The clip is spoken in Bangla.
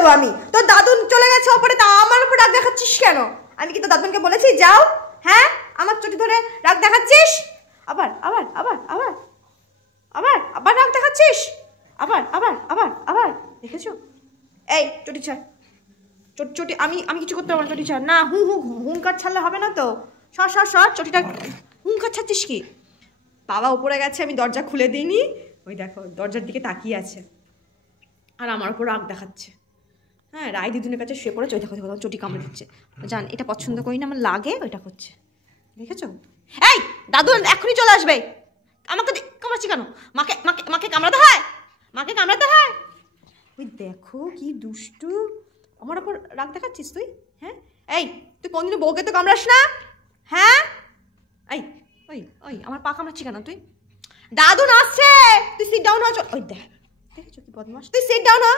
দেবো আমি। তোর দাদুন চলে গেছে ওপরে, তা আমার উপর রাগ দেখাচ্ছিস কেন? আমি কি তোর দাদুনকে বলেছি যাও? হ্যাঁ, আমার চটি ধরে রাগ দেখাচ্ছিস? আবার আবার আবার আবার আবার আবার রাগ দেখাচ্ছিস? আবার আবার আবার আবার দেখেছো? এই চটি ছাড়, চটি আমি কিছু করতে পারবো না, চটি ছাড়। না, হুঙ্কার ছাড়লে হবে না তো। সর চটিটা। হুঙ্কার ছাড়ছিস কি? বাবা উপরে গেছে, আমি দরজা খুলে দিইনি। ওই দেখো দরজার দিকে তাকিয়ে আছে আর আমার উপর রাগ দেখাচ্ছে। হ্যাঁ, রায় দিদুনের কাছে শুয়ে পড়েছে। ওই দেখো দেখো চটি কামড়ে দিচ্ছে। জান এটা পছন্দ করি না, আমার লাগে, ওইটা করছে। দেখেছো? এই দাদু এখনই চলে আসবে। আমাকে কামড়াচ্ছি কেন? মাকে মাকে মাকে কামড়াতে হয়, মাকে কামড়াতে হয়। ওই দেখো কি দুষ্টু, আমার ওপর রাগ দেখাচ্ছিস তুই? হ্যাঁ, এই তুই কোনদিনও বউকে তো কামড়াস না? হ্যাঁ, এই ওই ওই আমার পা কামড়াচ্ছি কেন তুই? দাদু আসছে, তুই সিট ডাউন হ। ওই দেখ, দেখেছো কি বদমাস, তুই সিট ডাউন হ।